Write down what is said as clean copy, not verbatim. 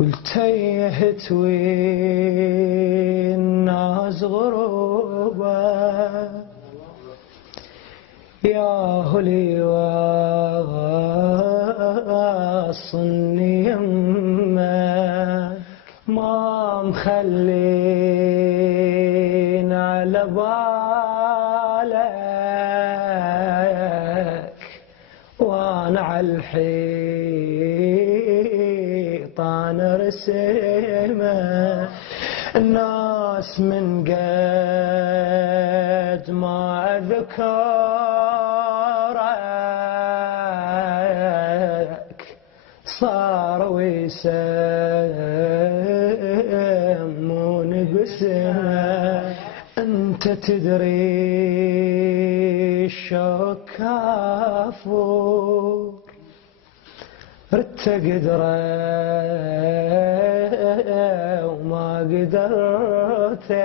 والتيهت والناس غروبة يا هلي واصلني يمك ما مخلين على بالك وانا على الحيطان رسمه الناس من قد ما أذكرك صاروا يسمون باسمه أنت تدري الشوق كافور ردت قدره وما قدرته